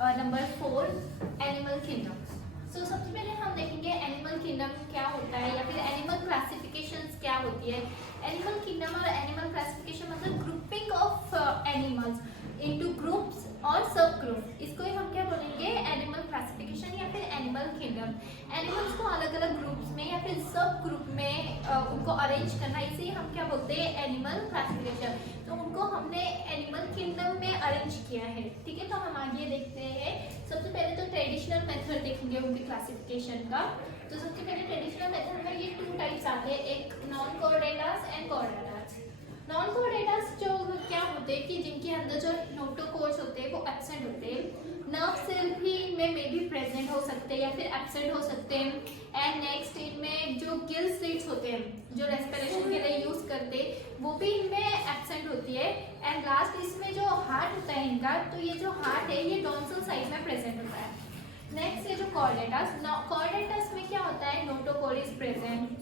Number 4 animal kingdom. सो सबसे पहले हम देखेंगे एनिमल किंगडम क्या होता है या फिर एनिमल क्लासिफिकेशंस क्या होती है। एनिमल किंगडम और एनिमल क्लासिफिकेशन मतलब grouping of animals into groups और सब ग्रुप, इसको ही हम क्या बोलेंगे एनिमल क्लासिफिकेशन या फिर एनिमल किंगडम। एनिमल्स को अलग अलग ग्रुप्स में या फिर सब ग्रुप में उनको अरेंज करना, इसे हम क्या बोलते हैं एनिमल क्लासिफिकेशन। तो उनको हमने एनिमल किंगडम में अरेंज किया है, ठीक है। तो हम आगे देखते हैं। सबसे पहले तो ट्रेडिशनल मेथड देखेंगे उनकी क्लासिफिकेशन का। तो सबसे पहले ट्रेडिशनल मेथड में ये 2 टाइप्स आते हैं, एक नॉन कोऑर्डिनेटास एंड कोऑर्डिनेटास। नॉन कोऑर्डिनेटास जो क्या होते हैं कि जिनके अंदर जो नोटोकोर्स होते हैं वो एब्सेंट होते हैं। नर्व सेल भी इनमें मे भी प्रेजेंट हो सकते हैं या फिर एब्सेंट हो सकते हैं। एंड नेक्स्ट इनमें जो गिल स्लिट्स होते हैं जो रेस्पिरेशन के लिए यूज करते हैं वो भी इनमें एब्सेंट होती है। एंड लास्ट इसमें जो हार्ट होता है इनका, तो ये जो हार्ट है ये डोर्सल साइड में प्रेजेंट होता है। नेक्स्ट है जो कोऑर्डिनेटास। कोऑर्डिनेटास में क्या होता है नोटोकोर इज प्रेजेंट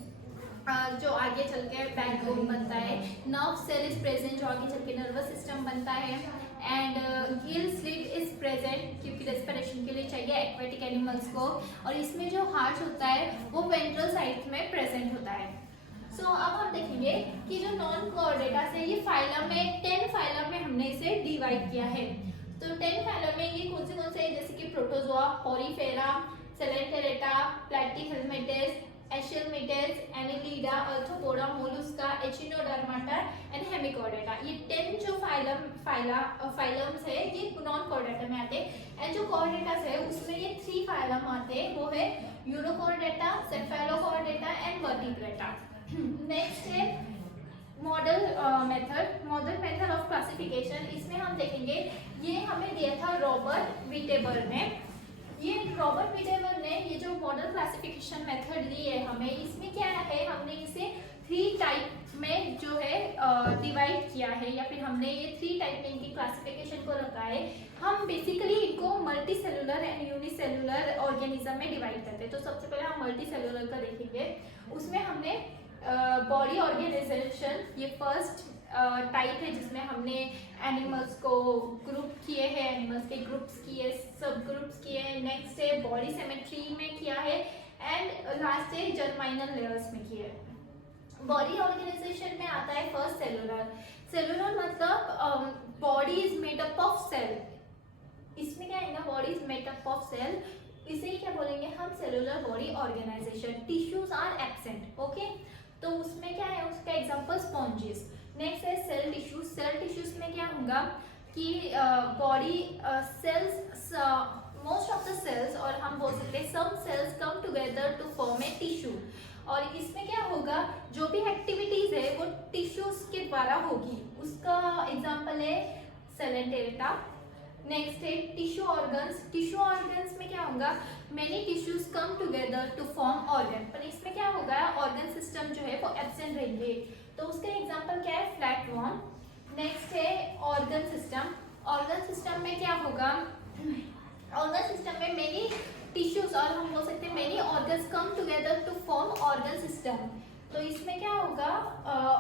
जो आगे चल के बैकबोन बनता है। नर्व सेल इज प्रेजेंट जो आगे चल के नर्वस सिस्टम बनता है। And Gill slit is present क्योंकि रेस्पिरेशन के लिए चाहिए एक्वेटिक एनिमल्स को। और इसमें जो हार्ट होता है वो वेंट्रल साइड में प्रेजेंट होता है। सो अब हम देखेंगे कि जो नॉन कोऑर्डिनेटास है ये फाइलम में 10 फाइलम में हमने इसे डिवाइड किया है। तो 10 फाइलम में ये कौन से हैं, जैसे कि protozoa, porifera, coelenterata, platyhelminthes, aschelminthes, annelida, arthropoda, mollusca, echinodermata and hemichordata. ये 10 जो फाइलम्स है ये नॉन कोऑर्डिनेटा में आते हैं। एंड जो कोऑर्डिनेटास है उसमें ये 3 फाइलम आते हैं, वो है यूरोकोर्डेटा, सेफेलोकोर्डेटा एंड वर्टिब्रेटा। नेक्स्ट है मॉडल मेथड ऑफ क्लासिफिकेशन। इसमें हम देखेंगे ये हमें दिया था रॉबर्ट विटेबर ने। ये रॉबर्ट विटेबर ने ये जो मॉडल क्लासिफिकेशन मेथड दी है हमें, इसमें क्या है हमने इसे 3 टाइप में जो है डिवाइड किया है या फिर हमने ये 3 टाइप में इनकी क्लासिफिकेशन को रखा है। हम बेसिकली इनको multi cellular and unicellular organism में डिवाइड करते हैं। तो सबसे पहले हम मल्टी सेलुलर का देखेंगे। उसमें हमने बॉडी ऑर्गेनाइजेशन ये फर्स्ट टाइप है जिसमें हमने एनिमल्स को ग्रुप किए हैं, एनिमल्स के ग्रुप्स किए, सब ग्रुप्स किए हैं। नेक्स्ट है बॉडी सिमेट्री में किया है एंड लास्ट है जर्माइनल लेयर्स में किया है। बॉडी ऑर्गेनाइजेशन में आता है फर्स्ट सेलुलर। सेलुलर मतलब body is made up of cell. इसमें क्या है ना, body is made up of cell, इसे ही क्या बोलेंगे हम cellular body organisation. Tissues are absent, okay. तो उसमें क्या है, उसका एग्जांपल स्पॉन्जेस। नेक्स्ट है सेल टिश्यूज। सेल टिश्यूज में क्या होगा कि body cells, most of the cells और हम बोल सकते हैं some cells come together to form a tissue. और इसमें क्या होगा, जो भी एक्टिविटीज है वो टिश्यूज के द्वारा होगी। उसका एग्जांपल है सेलेंटेरेटा। नेक्स्ट है टिश्यू ऑर्गन्स। टिश्यू ऑर्गन्स में क्या होगा, many tissues come together to form organ. पर इसमें क्या होगा, ऑर्गन सिस्टम जो है वो एब्सेंट रहेंगे। तो उसका एग्जांपल क्या है, फ्लैट वॉर्म। नेक्स्ट है ऑर्गन सिस्टम। ऑर्गन सिस्टम में क्या होगा, ऑर्गन सिस्टम में मेनी टिश्यूज और हम बोल सकते हैं many organs come together to form organ system. तो इसमें क्या होगा,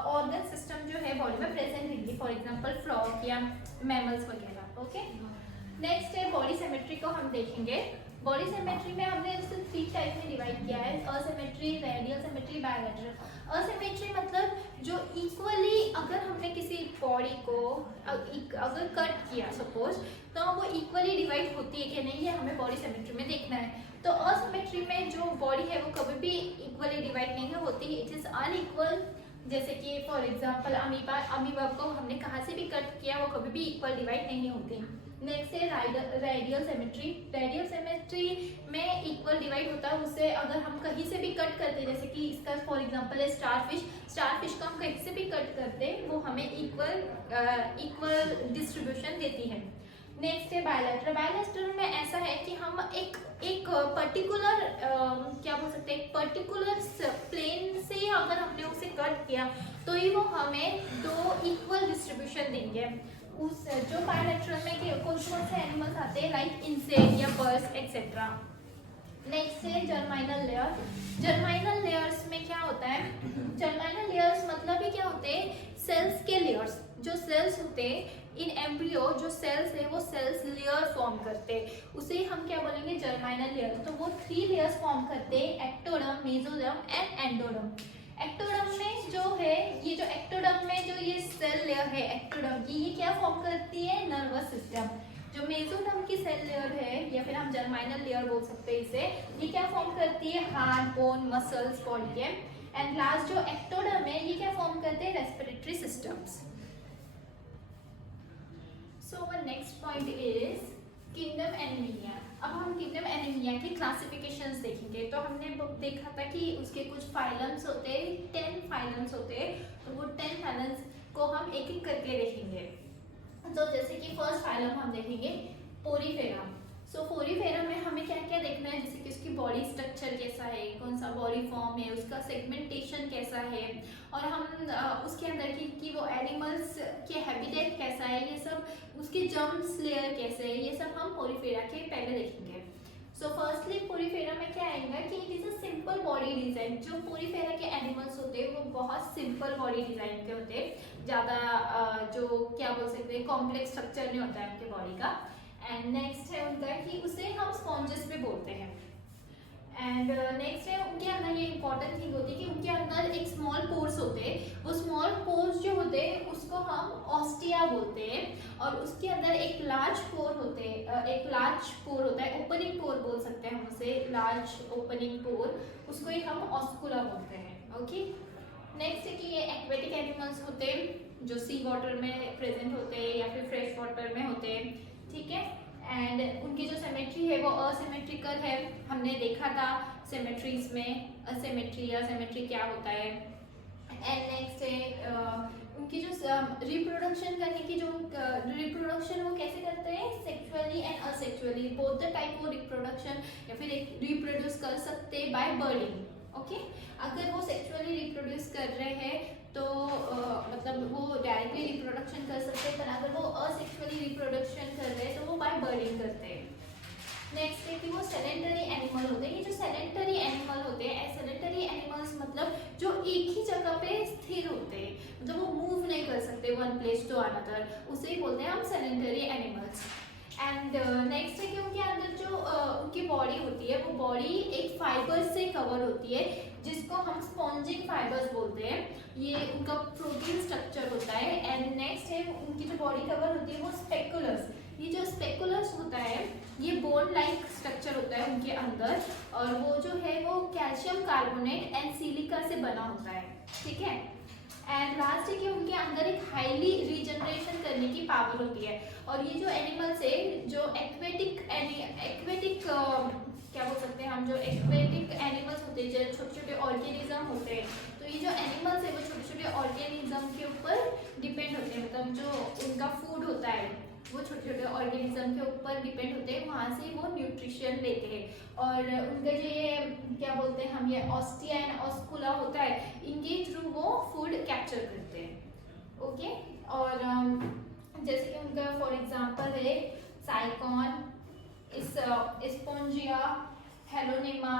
ऑर्गन सिस्टम जो है बॉडी में प्रेजेंट रहेंगे, फॉर एग्जांपल फ्रॉग या मैमल्स वगैरह, ओके। नेक्स्ट है बॉडी सिमेट्री को हम देखेंगे। बॉडी सिमेट्री में हमने इसे 3 टाइप में डिवाइड किया है, asymmetry, radial symmetry, bilateral. Asymmetry मतलब जो इक्वली अगर हमने किसी बॉडी को अगर कट किया सपोज, तो वो इक्वली डिवाइड होती है कि नहीं, ये हमें बॉडी सिमेट्री में देखना है। तो असिमेट्री में जो बॉडी है वो कभी भी इक्वली डिवाइड नहीं होती, इट इज अनइक्वल। जैसे कि फॉर एग्जांपल अमीबा को हमने कहाँ से भी कट किया वो कभी भी इक्वल डिवाइड नहीं होती। नेक्स्ट है रेडियल सिमेट्री। रेडियल सिमेट्री में इक्वल डिवाइड होता है, उससे अगर हम कहीं से भी कट करते हैं, जैसे कि इसका फॉर एग्जांपल है स्टारफिश। स्टारफिश को हम कहीं से भी कट करते हैं वो हमें इक्वल डिस्ट्रीब्यूशन देती है। नेक्स्ट है बायलैटरल। बायलैटरल में ऐसा है कि हम एक पर्टिकुलर क्या बोल सकते हैं, पर्टिकुलर प्लेन से अगर हमने उसे कट किया तो ही वो हमें 2 इक्वल डिस्ट्रीब्यूशन देंगे। उस जो बायलैटरल में कौन से एनिमल्स आते हैं, लाइक इंसेक्ट या बर्ड्स एक्सेट्रा। नेक्स्ट है जर्माइनल लेयर। जर्माइनल लेयर्स में क्या होता है, जर्माइनल लेयर्स मतलब ही क्या होते हैं, सेल्स के लेयर्स। जो सेल्स होते हैं इन एम्ब्रियो, जो सेल्स है वो सेल्स लेयर फॉर्म करते हैं, उसे हम क्या बोलेंगे, जर्माइनल लेयर। तो वो 3 लेयर्स फॉर्म करते हैं, ectoderm, mesoderm and endoderm. Ectoderm में जो है, ये जो एक्टोडर्म में जो ये सेल लेयर है एक्टोडर्म की, ये क्या फॉर्म करती है, नर्वस सिस्टम। जो मेसोडर्म की सेल लेयर है या फिर हम जर्माइनल लेयर बोल सकते हैं इसे, ये क्या फॉर्म करती है, हार्ट, बोन, मसल्स, बॉडी के। एंड लास्ट जो एक्टोडर्म है ये क्या फॉर्म करते हैं, respiratory systems. So our next point is kingdom anaemia. अब हम किंगडम एनीमिया की क्लासिफिकेशंस देखेंगे। तो हमने देखा था कि उसके कुछ फाइलम्स होते हैं, 10 फाइलम्स होते हैं। तो वो 10 फाइलम्स को हम एक एक करके देखेंगे। तो जैसे कि फर्स्ट फाइलम हम देखेंगे पोरीफेरा। सो पोरीफेरा में हमें क्या क्या देखना है, जैसे कि उसकी बॉडी स्ट्रक्चर कैसा है, कौन सा बॉडी फॉर्म है, उसका सेगमेंटेशन कैसा है, और हम उसके अंदर की वो एनिमल्स के हैबिटेट कैसा है, ये सब, उसके जर्म्स लेयर कैसे है, ये सब हम पोरीफेरा के पहले देखेंगे। सो फर्स्टली पोरीफेरा में क्या आएगा कि it is a simple body design. जो पोरीफेरा के एनिमल्स होते हैं वो बहुत सिंपल बॉडी डिजाइन के होते हैं, ज़्यादा जो क्या बोल सकते हैं, कॉम्प्लेक्स स्ट्रक्चर नहीं होता है उनके बॉडी का। एंड नेक्स्ट है उनका कि उसे हम स्पॉन्जेस भी बोलते हैं। एंड नेक्स्ट है उनके अंदर ये इंपॉर्टेंट थिंग होती है कि उनके अंदर एक स्मॉल पोर्स होते हैं। वो स्मॉल पोर्स जो होते हैं उसको हम ऑस्टिया बोलते हैं, और उसके अंदर एक लार्ज पोर होते हैं, एक लार्ज पोर होता है, ओपनिंग पोर बोल सकते हैं हम उसे, लार्ज ओपनिंग पोर, उसको ही हम ऑस्कुला बोलते हैं। ओके, नेक्स्ट है कि ये एक्वेटिक एनिमल्स होते हैं जो सी वाटर में प्रेजेंट होते हैं या फिर फ्रेश वाटर में होते हैं, ठीक है। एंड उनकी जो सिमेट्री है वो असिमेट्रिकल है, हमने देखा था सिमेट्रीज में असिमेट्री या सिमेट्री क्या होता है। एंड नेक्स्ट है उनकी जो रिप्रोडक्शन करने की जो रिप्रोडक्शन वो कैसे करते हैं, sexually and asexually, both the type वो रिप्रोडक्शन या फिर एक रिप्रोड्यूस कर सकते हैं बाय बर्डिंग। ओके, अगर वो सेक्सुअली रिप्रोड्यूस कर रहे हैं तो मतलब वो डायरेक्टली रिप्रोडक्शन कर सकते हैं, पर अगर वो असेक्सुअली रिप्रोडक्शन कर रहे हैं तो वो बाय बर्डिंग करते हैं। नेक्स्ट है कि वो सेडेंटरी एनिमल होते हैं। ये जो सेडेंटरी एनिमल होते हैं, सेडेंटरी एनिमल्स मतलब जो एक ही जगह पे स्थिर होते हैं, मतलब वो मूव नहीं कर सकते वन प्लेस टू अनदर, उसे ही बोलते हैं हम सेडेंटरी एनिमल्स। एंड नेक्स्ट है कि उनके अंदर जो उनकी बॉडी होती है वो बॉडी एक फाइबर से कवर होती है जिसको हम स्पॉन्जिंग फाइबर्स बोलते हैं, ये उनका प्रोटीन स्ट्रक्चर होता है। एंड नेक्स्ट है उनकी जो बॉडी कवर होती है वो स्पेकुलस, ये जो स्पेकुलस होता है ये बोन लाइक स्ट्रक्चर होता है उनके अंदर, और वो जो है वो कैल्शियम कार्बोनेट एंड सिलिका से बना होता है, ठीक है। एंड लास्ट है कि उनके अंदर एक हाईली रीजनरेशन करने की पावर होती है। और ये जो एनिमल्स है जो एक्वेटिक क्या बोल सकते हैं हम, जो एक्वेटिक एनिमल्स होते हैं, जो छोटे छोटे ऑर्गेनिज्म होते हैं, तो ये जो एनिमल्स है वो छोटे छोटे ऑर्गेनिज्म के ऊपर डिपेंड होते हैं, मतलब जो उनका फूड होता है वो छोटे छोटे ऑर्गेनिज्म के ऊपर डिपेंड होते हैं, वहाँ से वो न्यूट्रिशन लेते हैं। और उनका जो ये क्या बोलते हैं हम, ये ऑस्टिया एंड ऑस्कुला होता है, इनके थ्रू वो फूड कैप्चर करते हैं। ओके, और जैसे कि उनका फॉर एग्जांपल है साइकॉन, स्पॉन्जिया, हेलोनेमा,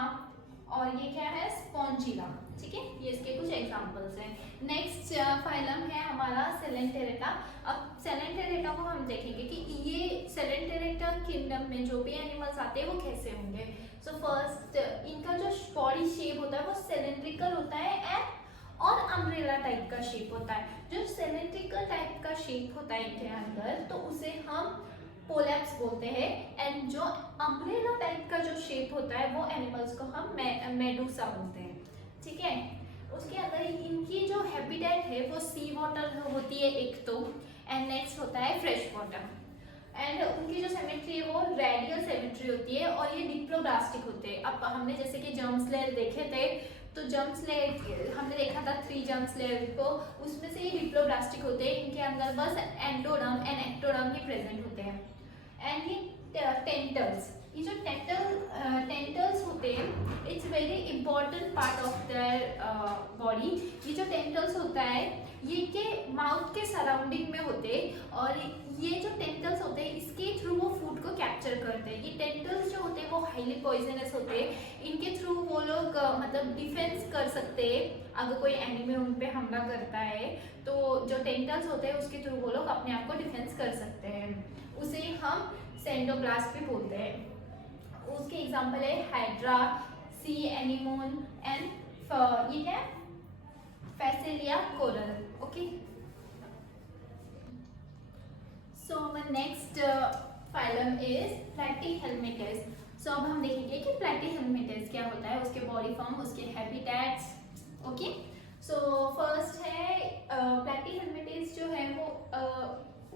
और ये क्या है, स्पॉन्जिला, ठीक है, ये इसके कुछ एग्जांपल्स हैं। नेक्स्ट फाइलम है हमारा सेलेंटेरेटा। अब सेलेंटेरेटा को हम देखेंगे कि ये सेलेंटेरेटा किंगडम में जो भी एनिमल्स आते हैं वो कैसे होंगे। सो फर्स्ट इनका जो बॉडी शेप होता है वो सिलेंड्रिकल होता है एंड और अम्ब्रेला टाइप का शेप होता है। जो सिलेंड्रिकल टाइप का शेप होता है इनके अंदर तो उसे हम पोलैप्स बोलते हैं, एंड जो अम्ब्रेला टाइप का जो शेप होता है वो एनिमल्स को हम मेडूसा बोलते हैं, ठीक है। उसके अंदर इनकी जो हैबिटेट है वो सी वाटर होती है एक तो, एंड नेक्स्ट होता है फ्रेश वाटर। एंड उनकी जो सिमेट्री है वो रेडियल सिमेट्री होती है, और ये डिप्लोब्लास्टिक होते हैं। अब हमने जैसे कि जर्म्स लेयर देखे थे, तो जर्म्स लेयर हमने देखा था 3 जर्म्स लेयर को, उसमें से ये डिप्लोब्लास्टिक होते हैं, इनके अंदर बस endoderm and ectoderm he present होते हैं। एंड ये टेंटल्स, ये जो टेंटल्स होते हैं it's very important part of their body. ये जो टेंटल्स होता है ये के माउथ के सराउंडिंग में होते हैं और ये जो टेंटल्स होते हैं इसके थ्रू वो फूड को कैप्चर करते हैं। ये टेंटल्स जो होते हैं वो हाईली पॉइजनस होते हैं, इनके थ्रू वो लोग मतलब डिफेंस कर सकते हैं अगर कोई एनिमी उन पे हमला करता है, तो जो टेंटल्स होते हैं उसके थ्रू वो लोग अपने आप को डिफेंस कर सकते हैं। उसे हम सेंडोब्लास्ट भी बोलते हैं। उसके एग्जांपल है हाइड्रा, सी एनीमोन एंड ये क्या है, फैसिलिया coral. Okay, so our next phylum is platyhelminthes. So अब हम देखेंगे कि प्लैटीहेल्मिंथेस क्या होता है, उसके बॉडी फॉर्म, उसके हैबिटेट्स। ओके, सो फर्स्ट है प्लैटीहेल्मिंथेस जो है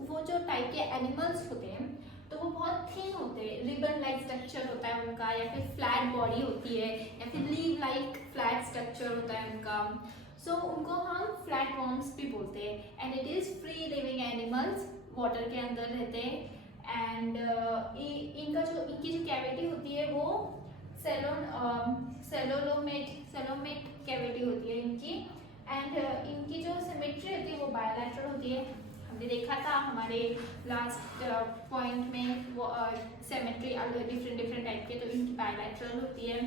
वो जो टाइप के एनिमल्स होते हैं तो वो बहुत थिन होते हैं, रिबन लाइक स्ट्रक्चर होता है उनका, या फिर फ्लैट बॉडी होती है, या फिर लीव लाइक फ्लैट स्ट्रक्चर होता है उनका। सो उनको हम फ्लैट वॉर्म्स भी बोलते हैं and it is free living animals, water के अंदर रहते हैं। एंड इनकी जो कैविटी होती है वो सेलोमेट कैविटी होती है इनकी। एंड इनकी जो सिमेट्री होती है वो बायलैटरल होती है। हमने देखा था हमारे लास्ट पॉइंट में वो सिमेट्री डिफरेंट टाइप के, तो इनकी बायलैटरल होती है।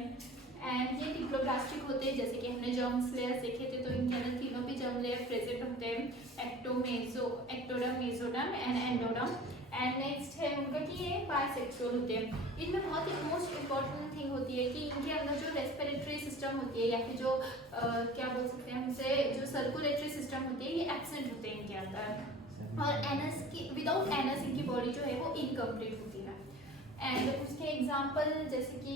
एंड ये डिप्लोप्लास्टिक होते हैं, जैसे कि हमने जर्म्स लेयर्स देखे थे तो इनके अंदर तीनों भी जर्म लेयर प्रेजेंट होते हैं, ectoderm, mesoderm and endoderm. And next है उनका कि ये बाइसेक्सुअल होते हैं। इनमें बहुत ही मोस्ट इम्पॉर्टेंट थिंग होती है कि इनके अंदर जो रेस्पिरेटरी सिस्टम होती है या फिर जो क्या बोल सकते हैं हमसे, जो सर्कुलेटरी सिस्टम होती है ये एब्सेंट होते हैं इनके अंदर, और एनस की विदाउट एनस इनकी बॉडी जो है वो इनकम्प्लीट होती है। एंड उसके एग्जांपल जैसे कि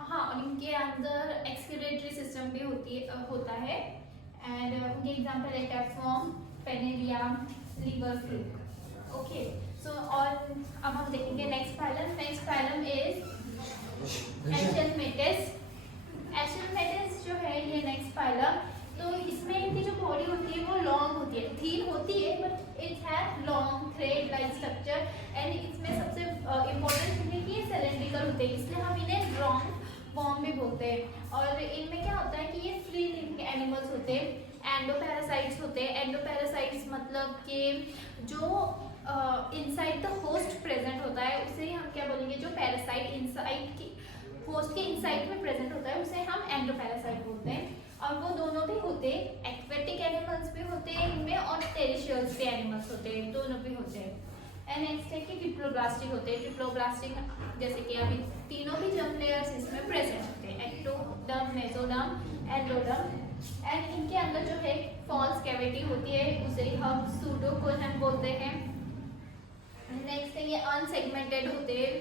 हाँ, इनके अंदर एक्सक्रीटरी सिस्टम भी होता है। एंड उनके एग्जांपल है टैपवर्म, पेनेलिया, लिवर फ्लूक। ओके, सो और अब हम देखेंगे नेक्स्ट फाइलम इज एशेलमेटिस। एशेलमेटिस जो है ये नेक्स्ट फाइलम, तो इसमें इनकी जो बॉडी होती है वो लॉन्ग होती है, थीन होती है but it has long thread like structure. And इसमें सबसे इम्पोर्टेंट थिंग है कि ये सिलेंड्रिकल होते हैं, इसलिए हम इन्हें रॉन्ग वॉर्म भी बोलते हैं। और इनमें क्या होता है कि ये फ्री लिविंग एनिमल्स होते हैं। एंडोपैरासाइट्स होते हैं। एंडोपैरासाइट्स मतलब कि जो इनसाइड द होस्ट प्रेजेंट होता है उसे हम क्या बोलेंगे, जो पैरासाइट इनसाइड की होस्ट के इनसाइड में प्रेजेंट होता है उसे हम एंडोपैरासाइट बोलते हैं। और वो दोनों भी होते हैं, एक्वेटिक एनिमल्स भी होते हैं इनमें और टेरिशियस के एनिमल्स होते हैं, दोनों भी होते हैं। एंड नेक्स्ट है कि ट्रिप्लोब्लास्टिक होते हैं। ट्रिप्लोब्लास्टिक जैसे कि अभी तीनों भी जर्म लेयर्स इसमें प्रेजेंट होते हैं, एक्टोडर्म, मेसोडर्म, एंडोडर्म। एंड इनके अंदर जो है फॉल्स कैविटी होती है उसे हम सूडोकोलन बोलते हैं। नेक्स्ट है ये अनसेगमेंटेड होते हैं।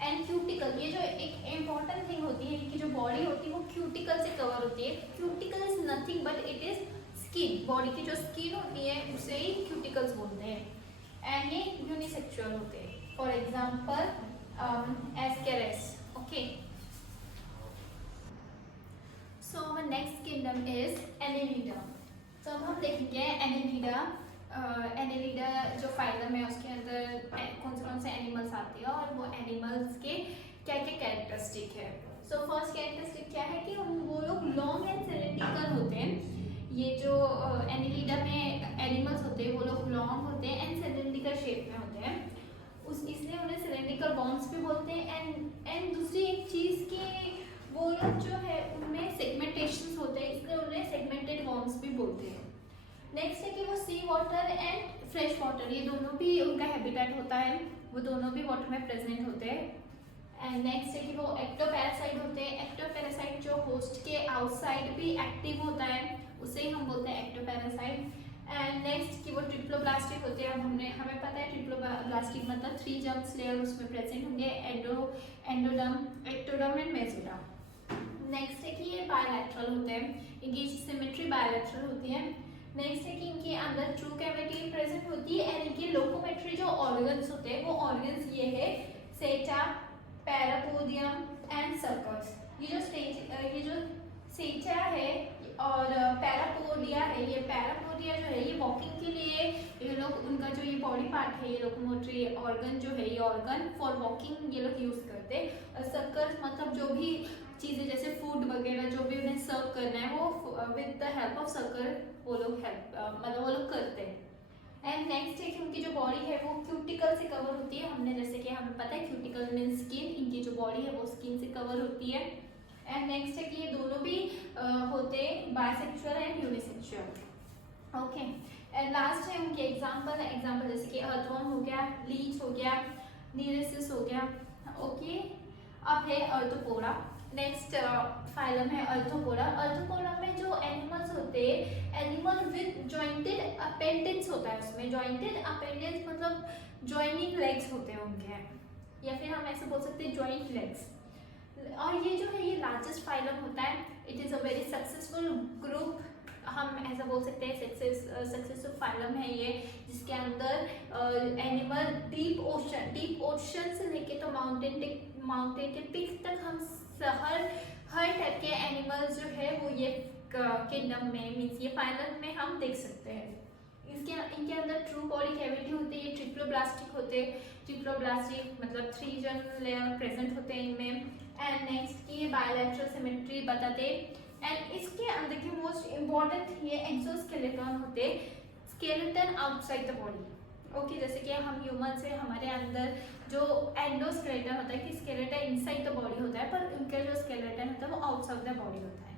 एंड क्यूटिकल, ये जो एक इम्पॉर्टेंट थिंग होती है, इनकी जो बॉडी होती है वो क्यूटिकल से कवर होती है। Cuticle is nothing but it is skin, body की जो स्किन होती है उसे ही क्यूटिकल्स बोलते हैं। एंड ये यूनिसेक्सुअल होते हैं, for example ascaris. Okay, so our next kingdom is annelida. तो अब हम देखेंगे एनेलिडा। एनेलिडा जो फाइलम है उसके अंदर कौन से एनिमल्स आते हैं और वो एनिमल्स के क्या क्या कैरेक्टरिस्टिक है। सो फर्स्ट कैरेक्टरिस्टिक क्या है कि वो लोग लॉन्ग एंड सिलेंड्रिकल होते हैं। ये जो एनेलिडा में एनिमल्स होते हैं वो लोग लॉन्ग होते हैं एंड सिलेंड्रिकल शेप में होते हैं, इसलिए उन्हें सिलेंड्रिकल वॉर्म्स भी बोलते हैं। एंड दूसरी एक चीज़ कि वो लोग जो है उनमें सेगमेंटेशंस होते हैं, इसलिए उन्हें सेगमेंटेड वॉर्म्स भी बोलते हैं। नेक्स्ट है कि वो सी वाटर एंड फ्रेश वाटर, ये दोनों भी उनका हैबिटेट होता है, वो दोनों भी वाटर में प्रेजेंट होते हैं। एंड नेक्स्ट है कि वो एक्टोपैरासाइट होते हैं। एक्टोपैरासाइट जो होस्ट के आउटसाइड भी एक्टिव होता है उसे ही हम बोलते हैं एक्टोपैरासाइट। एंड नेक्स्ट कि वो ट्रिप्लोब्लास्टिक होते हैं। अब हमें पता है ट्रिप्लोब्लास्टिक मतलब 3 जर्म्स लेयर उसमें प्रेजेंट होंगे, endoderm, ectoderm and mesoderm. Next है कि ये बायलैटरल होते हैं, इनकी सिमेट्री बायलैटरल होती है। नेक्स्ट है कि इनके अंदर ट्रू कैविटी प्रेजेंट होती है। एंड इनके लोकोमेट्री जो ऑर्गन्स होते हैं वो ऑर्गन्स ये है सेटा, पैरापोडियम एंड सर्कस। ये जो सेटा है और पैरापोडिया है, ये पैरापोडिया जो है ये वॉकिंग के लिए ये लोग, उनका जो ये बॉडी पार्ट है, ये लोकोमोटरी ऑर्गन जो है, ये ऑर्गन फॉर वॉकिंग ये लोग यूज करते हैं। और सर्कस मतलब जो भी चीज़ें जैसे फूड वगैरह जो भी उन्हें सर्व करना है वो with the help of circle वो लोग करते हैं। एंड नेक्स्ट है कि उनकी जो बॉडी है वो क्यूटिकल से कवर होती है। हमने जैसे कि हमें पता है क्यूटिकल मीन स्किन, इनकी जो बॉडी है वो स्किन से कवर होती है। एंड नेक्स्ट है कि ये दोनों भी होते हैं bisexual and unisexual. Okay, and last है उनके एग्जाम्पल जैसे कि अर्थवर्म हो गया, लीच हो गया, नीरेसिस हो गया। ओके, अब है अर्थोपोडा। नेक्स्ट फाइलम है अर्थोपोडा। अर्थोपोडा में जो एनिमल्स होते हैं, एनिमल विद जॉइंटेड अपेंडेंस होता है उसमें। जॉइंटेड अपेंडेंस मतलब जॉइनिंग लेग्स होते हैं उनके, या फिर हम ऐसे बोल सकते हैं जॉइंट लेग्स। और ये जो है ये लार्जेस्ट फाइलम होता है। It is a very successful group, हम ऐसा बोल सकते हैं सक्सेसफुल फाइलम है ये, जिसके अंदर एनिमल डीप ओशन से लेके तो माउंटेन के पीक तक हम हर टाइप के एनिमल्स जो है वो ये किंगडम में मीन्स ये फाइलम में हम देख सकते हैं। इनके अंदर ट्रू बॉडी कैविटी होती है, ट्रिप्लोब्लास्टिक होते हैं। ट्रिप्लोब्लास्टिक मतलब 3 जर्म लेयर प्रेजेंट होते हैं इनमें। एंड नेक्स्ट की बायलैटरल सिमेट्री बताते। एंड इसके अंदर की मोस्ट इम्पॉर्टेंट ये एक्सोस्केलेटन होते, skeleton outside the body. Okay, जैसे कि हम ह्यूमन से हमारे अंदर जो एंडोस्केलेटन होता है कि स्केलेटन इनसाइड द बॉडी होता है, पर उनका जो स्केलेटन होता है वो आउटसाइड द बॉडी होता है।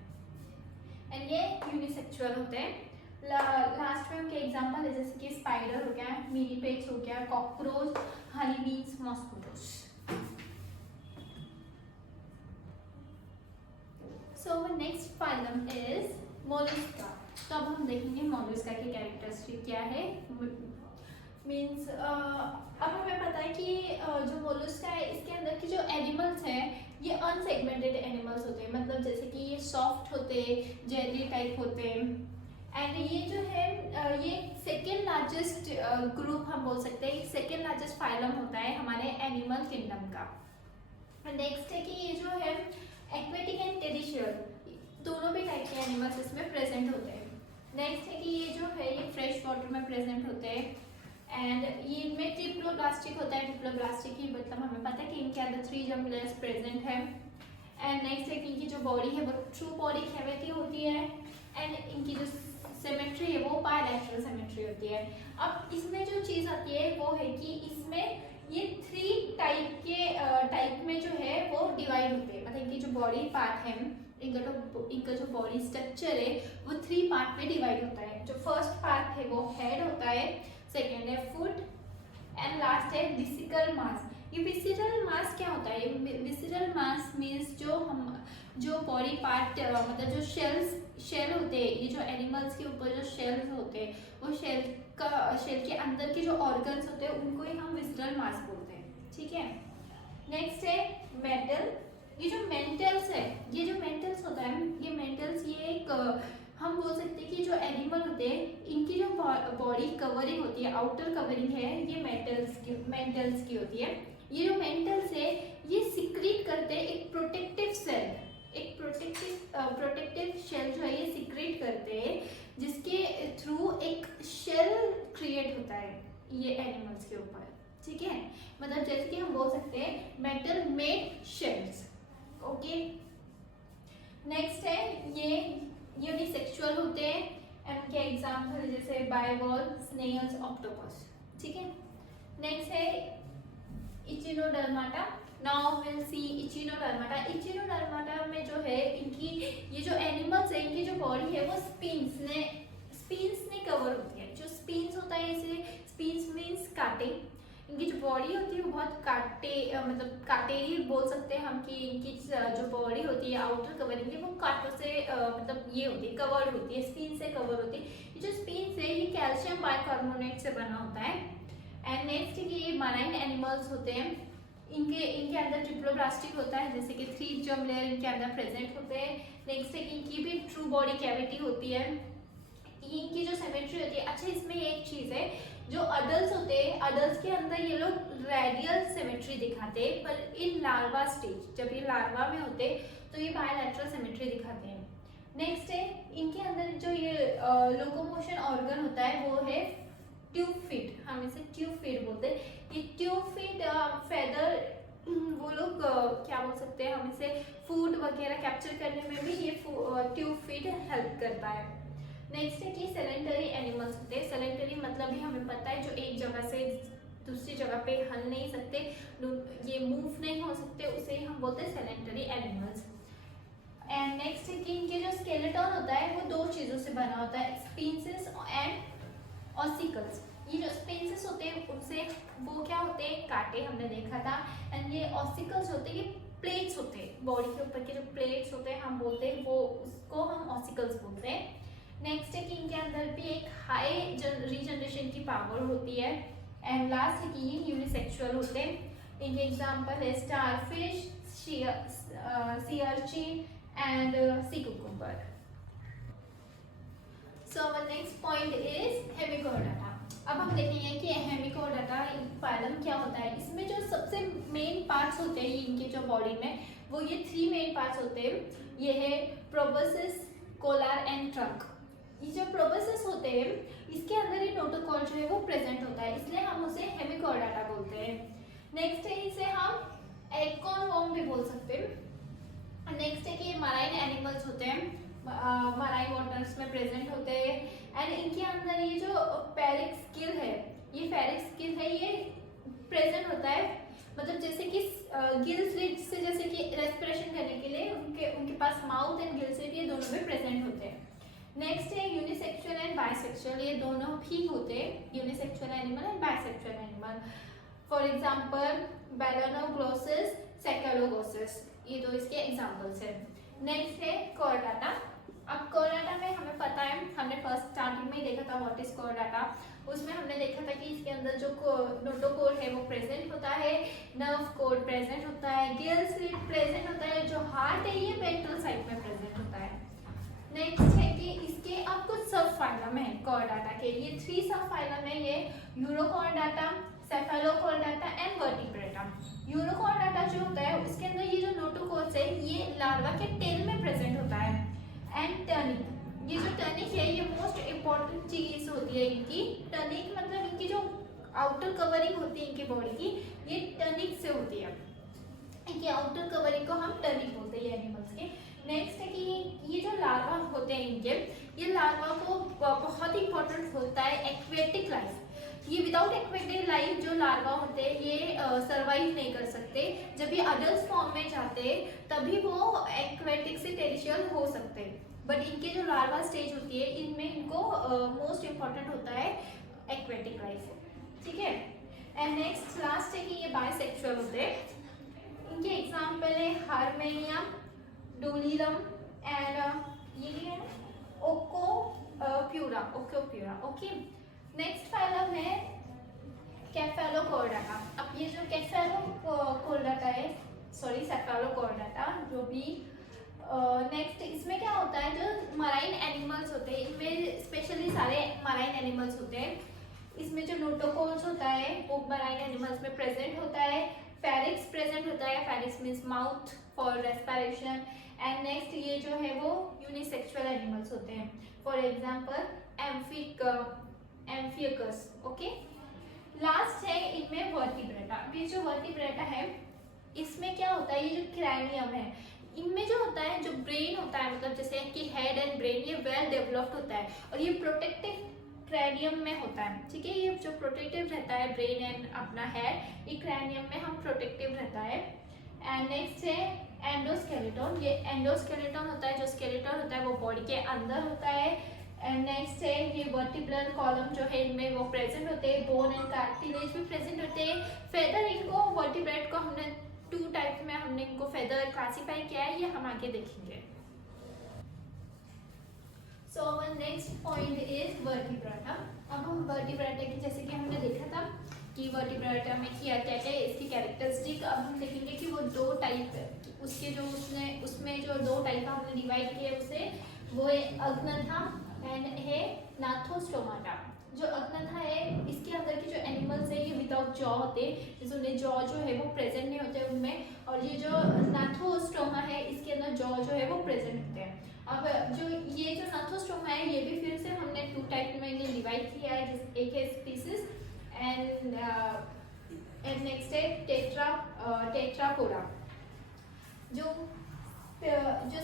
एंड ये यूनिसेक्सुअल होते हैं। लास्ट में उनके एग्जांपल है जैसे कि स्पाइडर हो गया, मिलीपेग्स हो गया, cockroach, Honey beans, mosquitoes. So next phylum is Mollusca. तो अब हम देखेंगे मोलस्का की कैरेक्टरिस्टिक क्या है। मीन्स अब हमें पता है कि जो मोलस्का है इसके अंदर की जो एनिमल्स हैं ये अनसेगमेंटेड एनिमल्स होते हैं, मतलब जैसे कि ये सॉफ्ट होते हैं, जेली टाइप होते हैं। एंड ये जो है ये सेकेंड लार्जेस्ट ग्रुप हम बोल सकते हैं, सेकेंड लार्जेस्ट फाइलम होता है हमारे एनिमल किंगडम का। नेक्स्ट है कि ये जो है एक्वेटिक एंड टेरिशियल दोनों भी टाइप के एनिमल्स इसमें प्रेजेंट होते हैं। नेक्स्ट है कि ये जो है ये फ्रेश वाटर में प्रेजेंट होते हैं। एंड ये इनमें ट्रिप्लोब्लास्टिक होता है। ट्रिप्लोब्लास्टिक ही मतलब हमें पता है कि इनके अंदर 3 जर्म लेयर्स प्रेजेंट है। एंड नेक्स्ट है कि इनकी जो बॉडी है वो ट्रू बॉडी कैविटी होती है। एंड इनकी जो सिमेट्री है वो बायलैटरल सिमेट्री होती है। अब इसमें जो चीज़ आती है वो है कि इसमें ये 3 टाइप में जो है वो डिवाइड होते हैं, मतलब इनकी जो बॉडी पार्ट है, इनका जो बॉडी स्ट्रक्चर है वो 3 पार्ट में डिवाइड होता है। जो फर्स्ट पार्ट है वो हेड होता है, सेकेंड है फुट, एंड लास्ट है विसिकल मास। ये विसिकल मास क्या होता है? विसिकल मास मीन्स जो बॉडी पार्ट मतलब जो शेल होते हैं, ये जो एनिमल्स के ऊपर जो शेल्स होते हैं वो शेल के अंदर के जो ऑर्गन्स होते हैं उनको ही हम विसिकल मास बोलते हैं। ठीक है, नेक्स्ट है मेंटल। ये जो मेंटल्स है, ये जो मेंटल्स होता है, ये मेंटल्स ये एक हम बोल सकते हैं कि जो एनिमल होते हैं इनकी जो बॉडी कवरिंग होती है, आउटर कवरिंग है, ये मेंटल्स की होती है। ये जो मेंटल्स है ये सिक्रीट करते हैं एक प्रोटेक्टिव सेल, एक प्रोटेक्टिव शेल जो है ये सिक्रीट करते हैं, जिसके थ्रू एक शेल क्रिएट होता है ये एनिमल्स के ऊपर। ठीक है, मतलब जैसे कि हम बोल सकते हैं metal made shells. Okay, next है ये यूनिसेक्सुअल होते हैं। एंड के एग्जांपल जैसे बायवॉल्व, स्नेल्स, ऑक्टोपस। ठीक है, नेक्स्ट है इचिनोडर्माटा। Now will see इचिनोडर्माटा। इचिनोडर्माटा में जो है इनकी ये जो एनिमल्स है इनकी जो बॉडी है वो स्पिन्स ने कवर होती है। जो स्पिन्स होता है, इसे स्पिन्स मीन्स कांटे। इनकी जो बॉडी होती है वो बहुत मतलब काटेरी बोल सकते हैं हम कि इनकी जो बॉडी होती है आउटर कवरिंग है वो कांटों से मतलब ये होती है, कवर्ड होती है, स्पिन से कवर होती है। ये जो स्पिन है ये कैल्शियम बाइकार्बोनेट से बना होता है। एंड नेक्स्ट ये मराइन एनिमल्स होते हैं, इनके अंदर ट्रिप्लोब्लास्टिक होता है, जैसे कि 3 जर्म लेयर इनके अंदर प्रेजेंट होते हैं। नेक्स्ट है कि इनकी भी ट्रू बॉडी कैविटी होती है, इनकी जो सिमेट्री होती है। अच्छा, इसमें एक चीज़ है, जो अडल्ट होते हैं अडल्ट के अंदर ये लोग रेडियल सिमेट्री दिखाते हैं, पर इन लार्वा स्टेज जब ये लार्वा में होते तो ये बायलैटरल सिमेट्री दिखाते हैं। नेक्स्ट है इनके अंदर जो ये लोकोमोशन ऑर्गन होता है वो है ट्यूब फीट, हम इसे ट्यूब फीट बोलते हैं। ये ट्यूब फीट फेदर वो लोग क्या बोल सकते हैं, हम इसे फूड वगैरह कैप्चर करने में भी ये ट्यूब फीड हेल्प करता है। नेक्स्ट है कि सेडेंटरी एनिमल्स होते हैं। सेडेंटरी मतलब भी हमें पता है जो एक जगह से दूसरी जगह पे हल नहीं सकते, ये मूव नहीं हो सकते, उसे हम बोलते हैं सेडेंटरी एनिमल्स। एंड नेक्स्ट है कि इनके जो स्केलेटन होता है वो दो चीज़ों से बना होता है, स्पिंसेस एंड ऑसिकल्स। ये जो स्पिंसेस होते हैं उनसे वो क्या होते हैं, कांटे हमने देखा था। एंड ये ऑसिकल्स होते हैं, ये प्लेट्स होते हैं, बॉडी के ऊपर के जो प्लेट्स होते हैं हम बोलते हैं वो, उसको हम ऑसिकल्स बोलते हैं। नेक्स्ट है कि इनके अंदर भी एक हाई रीजनरेशन की पावर होती है। एंड लास्ट है कि ये यूनिसेक्सुअल होते हैं। इनके एग्जांपल है starfish, sea urchin and sea cucumber. So our next point is hemichordata. अब हम देखेंगे कि हेमिकोडाटा फाइलम क्या होता है। इसमें जो सबसे मेन पार्ट्स होते हैं इनके जो बॉडी में, वो ये 3 मेन पार्ट्स होते हैं। ये है प्रोबोसिस, कोलर एंड ट्रंक। ये जो प्रोबोसिस होते हैं इसके अंदर ये नोटोकॉर्ड जो है वो प्रेजेंट होता है, इसलिए हम उसे हेमिकोडाटा बोलते हैं। नेक्स्ट है इसे हम एकोन वॉर्म भी बोल सकते हैं। नेक्स्ट है कि ये मराइन एनिमल्स होते हैं, मराइन वाटर्स में प्रेजेंट होते हैं। एंड इनके अंदर ये जो फेरिक स्किल है, ये फेरिक स्किल है ये प्रेजेंट होता है, मतलब जैसे कि गिल स्लिट से जैसे कि रेस्पिरेशन करने के लिए उनके पास माउथ एंड गिल स्लिट ये दोनों भी प्रेजेंट होते हैं। नेक्स्ट है यूनिसेक्सुअल एंड बाइसेक्सुअल, ये दोनों भी होते हैं, unisexual animal and bisexual animal. For example balanoglossus, saccoglossus, ये दो इसके एग्जांपल्स हैं। नेक्स्ट है कोरडाटा। अब कोरडाटा में हमें पता है, हमने फर्स्ट स्टार्टिंग में ही देखा था व्हाट इज कोरडाटा। उसमें हमने देखा था कि इसके अंदर जो नोटोकोर है वो प्रेजेंट होता है, नर्व कोड प्रेजेंट होता है, गिल स्लिट प्रेजेंट होता है, जो हार्ट है ये वेंट्रल साइड में प्रेजेंट होता है। नेक्स्ट है कि इसके अब कुछ सब फाइलम है कोरडाटा के, ये 3 सब फाइलम है, ये यूरोकोरडाटा, सेफेलोकोरडाटा एंड वर्टिब्रेटा। यूरोकोरडाटा जो होता है उसके अंदर ये जो नोटोकोर्स है ये लार्वा के टेल में प्रेजेंट होता है। एंड टर्निक, ये जो टर्निक है ये मोस्ट इम्पॉर्टेंट चीज होती है इनकी। टर्निक मतलब इनकी जो आउटर कवरिंग होती है इनकी बॉडी की, ये टर्निक से होती है। इनकी आउटर कवरिंग को हम टर्निक बोलते हैं एनिमल्स के। नेक्स्ट है कि ये जो लार्वा होते हैं इनके, ये लार्वा को बहुत इंपॉर्टेंट होता है एक्वेटिक लाइफ। ये विदाउट एक्वेटिक लाइफ जो लार्वा होते हैं ये सरवाइव नहीं कर सकते। जब ये अडल्ट फॉर्म में जाते हैं तभी वो एक्वेटिक से टेरिशियल हो सकते हैं, बट इनके जो लार्वा स्टेज होती है इनमें इनको मोस्ट इम्पॉर्टेंट होता है एक्वेटिक लाइफ, ठीक है। एंड नेक्स्ट लास्ट है कि ये बायसेक्सुअल होते हैं। इनके एग्जाम्पल है हारमेनियम, डोलिलम एंड ये है ओकोप्यूरा, ओके। नेक्स्ट फाइलम है केफेलोकोरडाटा। अब ये जो केफेलोकोरडाटा है, सॉरी सेफेलोकोरडाटा जो भी, नेक्स्ट इसमें क्या होता है, जो मराइन एनिमल्स होते हैं इनमें स्पेशली सारे मराइन एनिमल्स होते हैं, इसमें जो नोटोकोर्स होता है वो मराइन एनिमल्स में प्रेजेंट होता है। फेरिक्स प्रेजेंट होता है, pharynx means mouth for respiration. And next ये जो है वो यूनिसेक्सुअल एनिमल्स होते हैं, for example amphioxus, okay. Last है इनमें वर्टिब्रेटा। ये जो वर्टिब्रेटा है इसमें क्या होता है, ये जो क्रैनियम है इनमें जो होता है, जो ब्रेन होता है, मतलब जैसे कि हेड एंड ब्रेन ये वेल डेवलप्ड होता है और ये प्रोटेक्टिव क्रैनियम में होता है, ठीक है। ये जो प्रोटेक्टिव रहता है ब्रेन एंड अपना हेड, ये क्रैनियम में हम प्रोटेक्टिव रहता है। एंड नेक्स्ट है एंडोस्केलेटन। ये एंडोस्केलेटन होता है, जो स्केलेटन होता है वो बॉडी के अंदर होता है। एंड नेक्स्ट है ये वर्टिब्रल कॉलम जो है इनमें वो प्रेजेंट होते हैं, बोन एंड कार्टिलेज भी प्रेजेंट होते हैं। फेदर इनको वर्टिब्रेट को हमने 2 टाइप में हमने इनको फेदर क्लासीफाई किया है, ये हम आगे देखेंगे। So our next point is vertebrata. अब हम वर्टिब्रेटा की, जैसे कि हमने देखा था कि वर्टिब्रेटा में क्या क्या है इसकी कैरेक्टरिस्टिक, अब हम देखेंगे कि वो 2 टाइप उसके जो उसमें जो 2 टाइप हमने डिवाइड किए उसे, वो है अग्नथा एंड है नाथोस्टोमाटा। जो अग्नथा है इसके अंदर के जो एनिमल्स है ये विदाउट जॉ होते हैं, जैसे उन्हें जॉ जो है वो प्रेजेंट नहीं होते उनमें, और ये जो नाथोस्टोमा है इसके अंदर जॉ जो है वो प्रेजेंट होते हैं। अब जो ये जो नाथोस्टोमा है ये भी फिर से हमने 2 टाइप में डिवाइड किया है, एक है स्पीसीज एंड नेक्स्ट है टेट्रापोडा। जो जो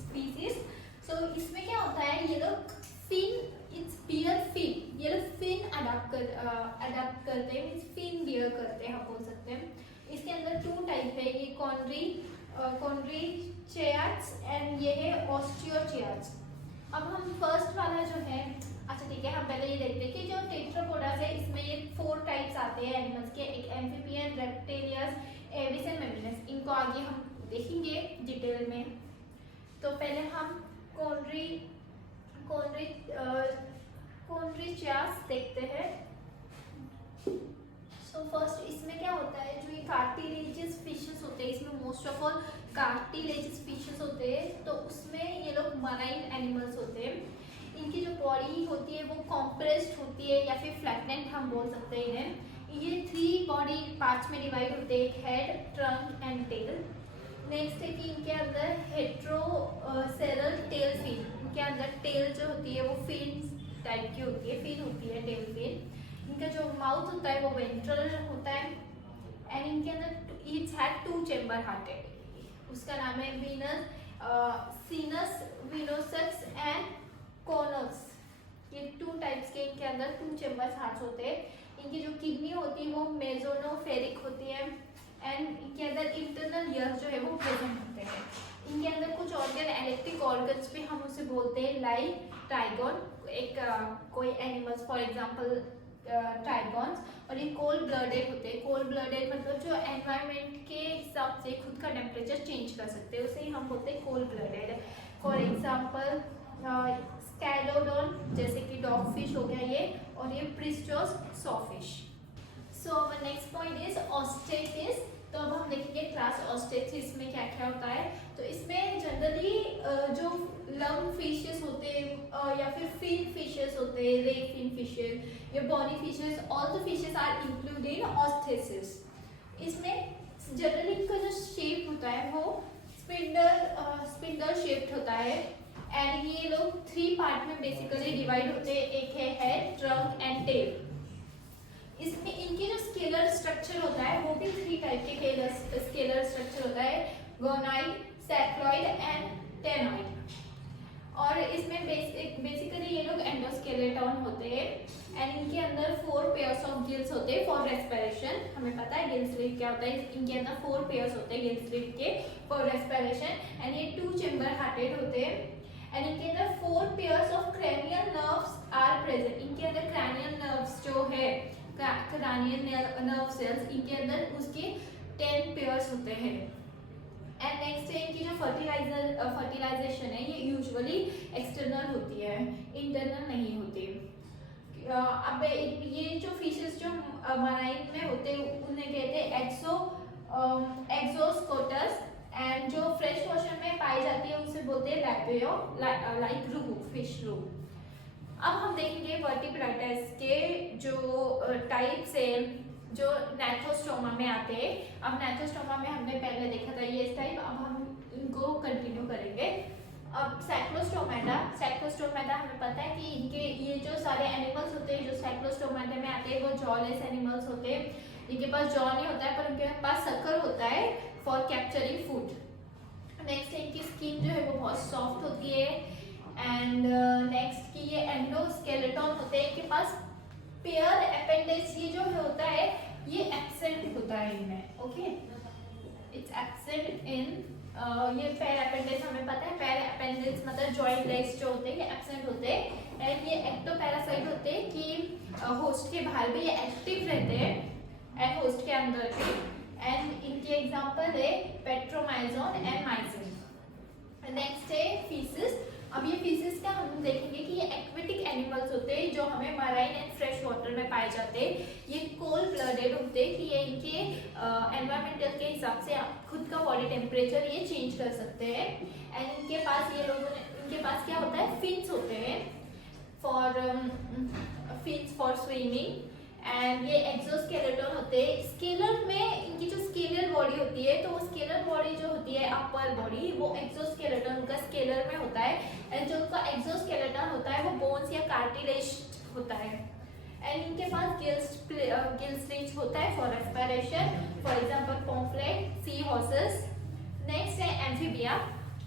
स्पीसीज, सो इसमें क्या होता है, ये लोग ये लोग फिन अडाप्ट करते हैं, मीन्स फिन बियर करते हैं, हम बोल सकते हैं। इसके अंदर 2 टाइप है, ये कॉन्ड्रीचेयाट्स एंड ये है ऑस्टियोचेयाट्स। अब हम फर्स्ट वाला जो है, अच्छा ठीक है, हम पहले ये देखते हैं कि जो टेट्रापोडा है इसमें ये 4 टाइप्स आते हैं एनिमल्स के, एक एम्फीबियन, रेप्टिलियस, एविस एंड मेमिनस। इनको आगे हम देखेंगे डिटेल में। तो पहले हम कॉन्ड्रीचेयाट्स देखते हैं। सो फर्स्ट इसमें क्या होता है, जो ये कार्टिलेजियस फिशेस होते हैं, इसमें most of all cartilaginous fishes होते हैं, तो उसमें ये लोग मराइन एनिमल्स होते हैं। इनकी जो बॉडी होती है वो कॉम्प्रेस्ड होती है या फिर फ्लैटनेंट हम बोल सकते हैं इन्हें। ये 3 बॉडी पार्ट्स में डिवाइड होते हैं, head, trunk and tail. Next है कि इनके अंदर हेट्रोसेरल टेल फिन, इनके अंदर टेल जो होती है वो फिन टाइप की होती है, फिन होती है, टेल फिन। इनका जो माउथ होता है वो वेंट्रल होता है एंड इनके अंदर इट्स हैड 2 चेम्बर हार्ट है, उसका नाम है सीनस विनोसस एंड कॉनस। ये 2 टाइप्स के इनके अंदर 2 चेम्बर हार्ट होते हैं। इनकी जो किडनी होती है वो मेसोनोफेरिक होती है एंड इनके अंदर इंटरनल ईयर्स जो है वो प्रेजेंट होते हैं। इनके अंदर कुछ ऑर्गन, इलेक्ट्रिक ऑर्गन्स भी हम उसे बोलते हैं, लाइक ट्राइगोन, एक कोई एनिमल्स फॉर एग्जांपल ट्राइगॉन्स, और ये कोल्ड ब्लडेड होते हैं। कोल्ड ब्लडेड मतलब जो एनवायरनमेंट के हिसाब से खुद का टेम्परेचर चेंज कर सकते हैं, उसे ही हम बोलते हैं cold blooded. For example scoliodon, जैसे कि डॉग फिश हो गया ये, और ये pristis sawfish. So our next point is osteichthyes. तो अब हम देखेंगे क्लास ऑस्टेटिस में क्या क्या होता है। तो इसमें जनरली जो लंग फिशेस होते हैं या फिर फिन फिशेस होते हैं, रे फिन फिशेस या bony fishes, all the fishes are included in osteichthyes. इसमें जनरली इनका जो शेप होता है वो स्पिंडल शेप्ड होता है एंड ये लोग 3 पार्ट में बेसिकली डिवाइड होते हैं, एक है हेड, ट्रंक एंड टेल। इसमें इनके जो स्केलर स्ट्रक्चर होता है वो भी 3 टाइप के स्केलर स्ट्रक्चर होता है, गोनाइड, सैक्रोइड एंड टेनॉइड। और इसमें बेसिकली ये लोग एंडोस्केलेटन होते हैं एंड इनके अंदर 4 पेयर्स ऑफ गिल्स होते हैं फॉर रेस्पिरेशन। हमें पता है गिल स्लिट क्या होता है, इनके अंदर 4 पेयर्स होते हैं गिल स्लिट के फॉर रेस्पिरेशन एंड ये 2 चेम्बर हार्टेड होते हैं एंड इनके अंदर 4 pairs of cranial nerves are present. इनके अंदर क्रैनियल नर्व्स जो है, क्रैनियल नर्व सेल्स, इनके अंदर उसके 10 पेयर्स होते हैं। एंड नेक्स्ट है इनकी जो फर्टिलाइजेशन है ये यूजुअली एक्सटर्नल होती है, इंटरनल नहीं होती। अब ये जो फिशेस जो मराइन में होते हैं उन्हें कहते हैं एक्सोस्कोटस एंड जो फ्रेश वाटर में पाई जाती है उसे बोलते हैं लैपियो, लाइक रूहू, फिश रूहू। अब हम देखेंगे वर्टिब्रेट्स के जो टाइप्स है जो नैथोस्टोमा में आते हैं। अब नैथोस्टोमा में हमने पहले देखा था ये टाइप, अब हम इनको कंटिन्यू करेंगे। अब साइक्लोस्टोमेटा हमें पता है कि इनके ये जो सारे एनिमल्स होते हैं जो साइक्लोस्टोमेटा में आते हैं वो जॉलेस एनिमल्स होते हैं। इनके पास जॉ नहीं होता है पर उनके पास सक्कर होता है फॉर कैप्चरिंग फूड। नेक्स्ट इनकी स्किन जो है वो बहुत सॉफ्ट होती है एंड नेक्स्ट की ये एंडोस्केलेटन होते हैं, इनके पास पेयर अपेंडेज ये जो होता है ये एब्सेंट होता है इनमें, ओके, इट्स एब्सेंट इन ये पेयर अपेंडेज हमें पता है, पेयर अपेंडेज मतलब जॉइंट लेग्स जो होते हैं ये एब्सेंट होते हैं एंड ये एक्टोपैरासाइट होते हैं कि होस्ट के बाहर भी ये एक्टिव रहते हैं एंड होस्ट के अंदर भी। एंड इनके एग्जांपल है पेट्रोमाइजोन एंड माइसिन। नेक्स्ट है फीसिस। अब ये फीसिस का हम देखेंगे कि ये एक्वेटिक एनिमल्स होते हैं जो हमें मराइन एंड फ्रेश वाटर में पाए जाते हैं। ये कोल्ड ब्लडेड होते हैं कि ये इनके एनवायरमेंटल के हिसाब से खुद का बॉडी टेम्परेचर ये चेंज कर सकते हैं एंड इनके पास ये लोगों ने इनके पास क्या होता है, फिन्स होते हैं फॉर स्विमिंग एंड ये एक्सोस्केलेटन होते हैं। स्केलर में इनकी जो स्केलर बॉडी होती है तो वो स्केलर बॉडी जो होती है अपर बॉडी वो एक्सोस्केलेटन उनका स्केलर में होता है एंड जो उनका एक्सोस्केलेटन होता है वो बोन्स या कार्टिलेज होता है एंड इनके पास गिल स्लीव्स होता है for respiration, for example fossils. Next है एम्फीबिया।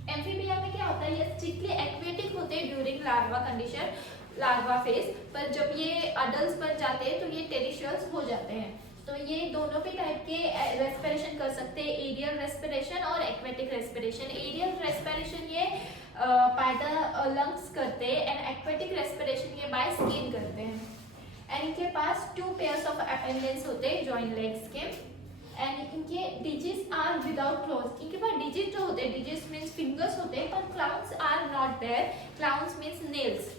एम्फीबिया में क्या होता है, ये स्ट्रिक्टली एक्वेटिक होते हैं during larva condition, larva phase, पर जब ये अडल्ट बन जाते हैं तो ये टेरिशियल्स हो जाते हैं। तो ये दोनों भी टाइप के रेस्पिरेशन कर सकते हैं, एरियल रेस्पिरेशन और एक्वेटिक रेस्पिरेशन। एरियल रेस्पिरेशन ये बाय द लंग्स करते हैं एंड एक्वेटिक रेस्पिरेशन ये बाय स्किन करते हैं। एंड इनके पास 2 पेयर्स ऑफ अपेंडेंस होते हैं जॉइंट लेग्स के, एंड इनके डिजिट्स आर विदाउट क्लॉज। इनके पास डिजिट जो होते हैं, डिजिट्स मीन्स फिंगर्स होते हैं, पर claws are not there, claws means nails.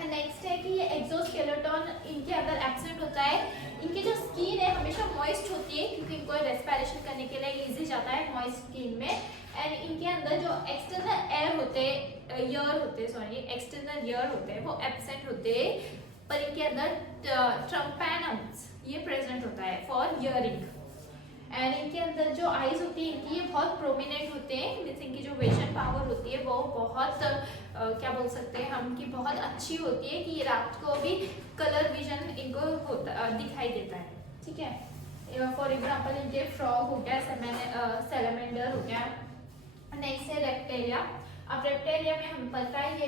Next है कि ये एक्सोस्केलेटन इनके अंदर एब्सेंट होता है। इनकी जो स्किन है हमेशा मॉइस्ट होती है क्योंकि इनको रेस्पिरेशन करने के लिए इजी जाता है मॉइस्ट स्किन में। एंड इनके अंदर जो एक्सटर्नल ईयर होते हैं, एक्सटर्नल ईयर होते हैं वो एब्सेंट होते हैं, पर इनके अंदर ट्रम्पैनम्स ये प्रेजेंट होता है फॉर हियरिंग। एंड इनके अंदर जो आईज होती है इनकी ये बहुत प्रोमिनेंट होते हैं, मीन्स इनकी जो विजन पावर होती है वो बहुत क्या बोल सकते हैं हम, कि बहुत अच्छी होती है कि रात को भी कलर विजन इनको होता दिखाई देता है। ठीक है, फॉर एग्जांपल इनके फ्रॉग हो गया, सैलमेंडर हो गया। नेक्स्ट है रेप्टेलिया। अब रेप्टेलिया में हमें पता है ये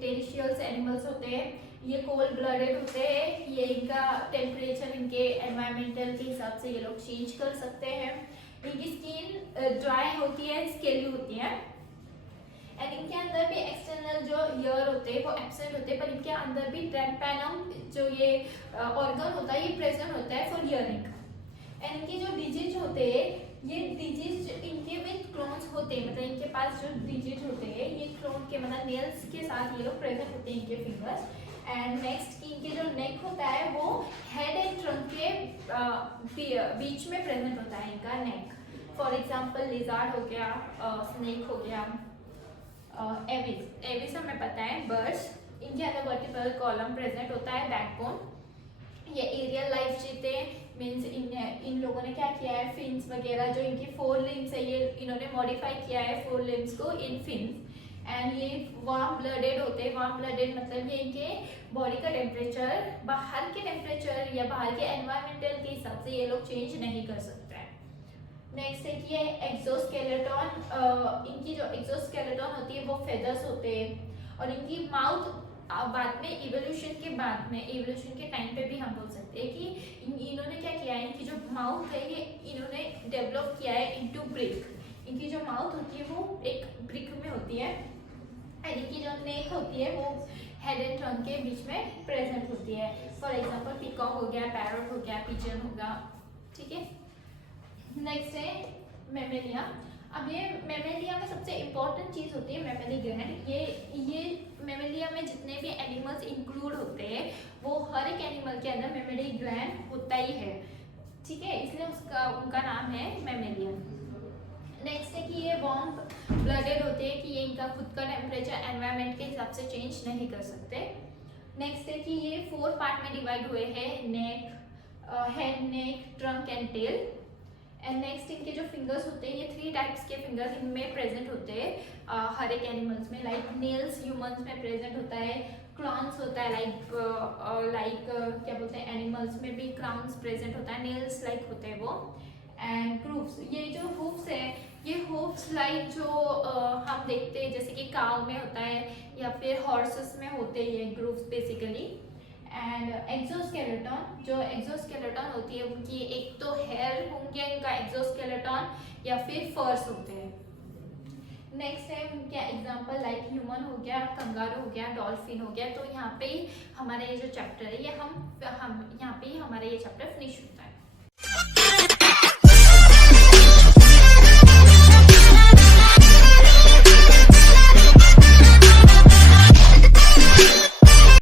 टेरिशियल्स एनिमल्स होते हैं, ये कोल्ड ब्लडेड होते हैं, ये इनका टेम्परेचर इनके एनवायरमेंटल के हिसाब से ये लोग चेंज कर सकते हैं। इनकी स्किन ड्राई होती है, स्केली होती है। एंड इनके अंदर भी एक्सटर्नल जो ईयर होते हैं वो एब्सेंट होते हैं, पर इनके अंदर भी ट्रैम्पैनम जो ये ऑर्गन होता है ये प्रेजेंट होता है फॉर हियरिंग। एंड इनके जो डिजिट होते हैं ये डिजिट इनके विद क्लोन्स होते हैं, मतलब इनके पास जो डिजिट होते हैं ये क्लोन के मतलब नेल्स के साथ ये लोग प्रेजेंट होते हैं इनके फिंगर्स। एंड नेक्स्ट की इनके जो नेक होता है वो हेड एंड ट्रंक के बीच में प्रेजेंट होता है इनका नेक। फॉर एग्जांपल लिजार्ड हो गया, स्नेक हो गया, एविस हमें पता है बर्ड्स, इनके अंदर वर्टिब्रल कॉलम प्रेजेंट होता है, बैकबोन। ये एरियल लाइफ जीते हैं, मीन्स इन लोगों ने क्या किया है, फिन्स वगैरह जो इनकी 4 लिम्स है ये इन्होंने मॉडिफाई किया है 4 लिम्स को इन फिन्स। एंड ये वार्म ब्लडेड होते हैं। वार्म ब्लडेड मतलब ये इनके बॉडी का टेम्परेचर बाहर के टेम्परेचर या बाहर के एनवायरमेंटल के हिसाब से ये लोग चेंज नहीं कर सकते हैं। नेक्स्ट है कि ये एक्सोस्केलेटन, इनकी जो एक्सोस्केलेटन होती है वो फेदर्स होते हैं, और इनकी माउथ बाद में इवोल्यूशन के टाइम पे भी हम बोल सकते हैं कि इन्होंने क्या किया है, इनकी जो माउथ है ये इन्होंने डेवलप किया है इनटू ब्रिक। इनकी जो माउथ होती है वो एक ब्रिक में होती है, एंड इनकी जो नेक होती है वो हेड एंड ट्रंक के बीच में प्रेजेंट होती है। फॉर एग्जांपल पीकॉक हो गया, पैरट हो गया, पिजन होगा। ठीक है, नेक्स्ट है मेमेलिया। अब ये मेमेलिया में सबसे इम्पोर्टेंट चीज़ होती है मेमेली ग्लैंड। ये मेमेलिया में जितने भी एनिमल्स इंक्लूड होते हैं वो हर एक एनिमल के अंदर मेमेली ग्लैंड होता ही है। ठीक है, इसलिए उनका नाम है मेमेलिया। नेक्स्ट है कि ये वार्म ब्लडेड होते हैं, कि ये इनका खुद का टेम्परेचर एनवायरनमेंट के हिसाब से चेंज नहीं कर सकते। नेक्स्ट है कि ये 4 पार्ट में डिवाइड हुए हैं, neck, head, neck, trunk and tail. And next इनके जो फिंगर्स होते हैं ये 3 टाइप्स के फिंगर्स इनमें प्रेजेंट होते हैं हर एक एनिमल्स में। लाइक नेल्स ह्यूमंस में प्रेजेंट होता है, क्राउन्स होता है, लाइक क्या बोलते हैं एनिमल्स में भी क्राउन्स प्रेजेंट होता है, नेल्स लाइक होते हैं वो। एंड हूफ्स, ये जो हूफ्स है ये हूफ्स लाइक जो हम देखते हैं जैसे कि काउ में होता है या फिर हॉर्सेस में होते हैं ये ग्रूव्स बेसिकली। एंड एक्सोस्केलेटन, जो एक्सोस्केलेटन होती है उनकी एक तो हेयर होंगे इनका एक्सोस्केलेटन या फिर फर्स होते हैं। नेक्स्ट है उनके एग्जांपल लाइक ह्यूमन हो गया, कंगारू हो गया, डॉल्फिन हो गया। तो यहाँ पे ही हमारा ये जो चैप्टर है ये हम यहाँ पे ही हमारा ये चैप्टर फिनिश होता है।